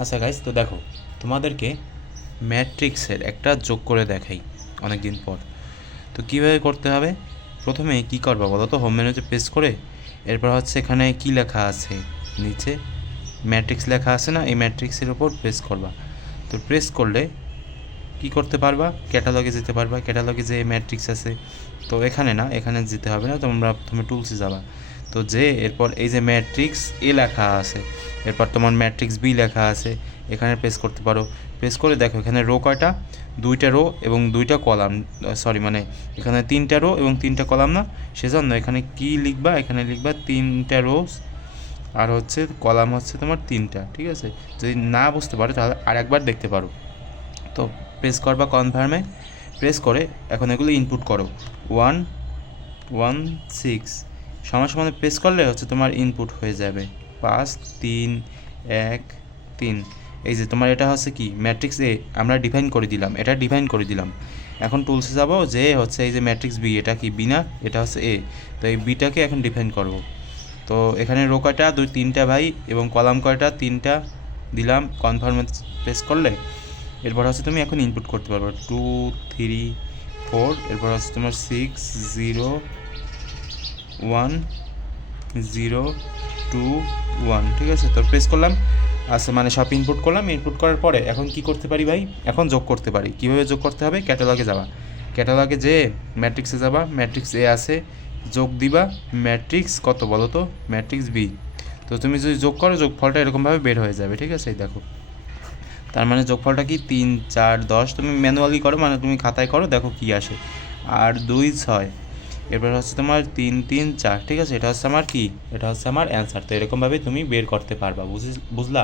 আচ্ছা গাইজ তো দেখো, তোমাদেরকে ম্যাট্রিক্সের একটা যোগ করে দেখাই অনেক দিন পর। তো কীভাবে করতে হবে? প্রথমে কি করবা বলো তো? হোম মেনুতে পেস্ট করে এরপর হচ্ছে এখানে কি লেখা আছে? নিচে ম্যাট্রিক্স লেখা আছে না? এই ম্যাট্রিক্সের ওপর প্রেস করবা। তো প্রেস করলে কি করতে পারবা? ক্যাটালগে যেতে পারবা। ক্যাটালগে যে ম্যাট্রিক্স আছে, তো এখানে না, এখানে যেতে হবে না। তোমরা প্রথমে টুলসে যাবা। তো যে এরপর এই যে ম্যাট্রিক্স এ লেখা আছে। এরপর তোমার ম্যাট্রিক্স বি লেখা আছে, এখানে প্রেস করতে পারো। প্রেস করে দেখো, এখানে রো কয়টা? দুইটা রো এবং দুইটা কলাম সরি মানে এখানে তিনটা রো এবং তিনটা কলাম না? সেজন্য এখানে কি লিখবা? এখানে লিখবা তিনটা রোজ আর হচ্ছে কলাম হচ্ছে তোমার তিনটা, ঠিক আছে? যদি না বুঝতে পারো, তাহলে আর একবার দেখতে পারো। তো প্রেস করবা কনফার্মে প্রেস করে এখন এগুলো ইনপুট করো। ওয়ান ওয়ান সিক্স সমান সমানে প্রেস করলে হচ্ছে তোমার ইনপুট হয়ে যাবে। পাঁচ, তিন, এক, তিন। এই যে তোমার এটা হচ্ছে কি? ম্যাট্রিক্স এ আমরা ডিফাইন করে দিলাম। এটা ডিফাইন করে দিলাম। এখন টুলসে যাব যে হচ্ছে এই যে ম্যাট্রিক্স বি এটা কি বি না? এটা হচ্ছে এ তো এই বিটাকে এখন ডিফাইন করব। তো এখানে রো কয়টা? দুই, তিনটা ভাই। এবং কলাম কয়টা? তিনটা দিলাম। কনফার্মে প্রেস করলে এরপর হচ্ছে তুমি এখন ইনপুট করতে পারবে। টু থ্রি ফোর এরপর হচ্ছে তোমার six zero one zero two one ঠিক আছে? তো প্রেস করলাম আচ্ছা মানে সব ইনপুট করলাম ইনপুট করার পরে এখন কি করতে পারি ভাই? এখন যোগ করতে পারি। কীভাবে যোগ করতে হবে? ক্যাটালগে যাবা ক্যাটালগে যে ম্যাট্রিক্সে যাবা ম্যাট্রিক্স এ আছে, যোগ দিবা ম্যাট্রিক্স কত বলো তো? ম্যাট্রিক্স বি তো তুমি যদি যোগ করো, যোগফলটা এরকমভাবে বের হয়ে যাবে, ঠিক আছে? দেখো। তার মানে যোগফলটা কি? তিন, চার, দশ। তুমি ম্যানুয়ালি করো মানে তুমি খাতায় করো, দেখো কি আসে। আর দুই, ছয়। এরপর হচ্ছে তোমার তিন তিন, চার, ঠিক আছে? এটা হচ্ছে আমার কি? এটা হচ্ছে আমার অ্যান্সার তো এরকমভাবে তুমি বের করতে পারবা বুঝি বুঝলা?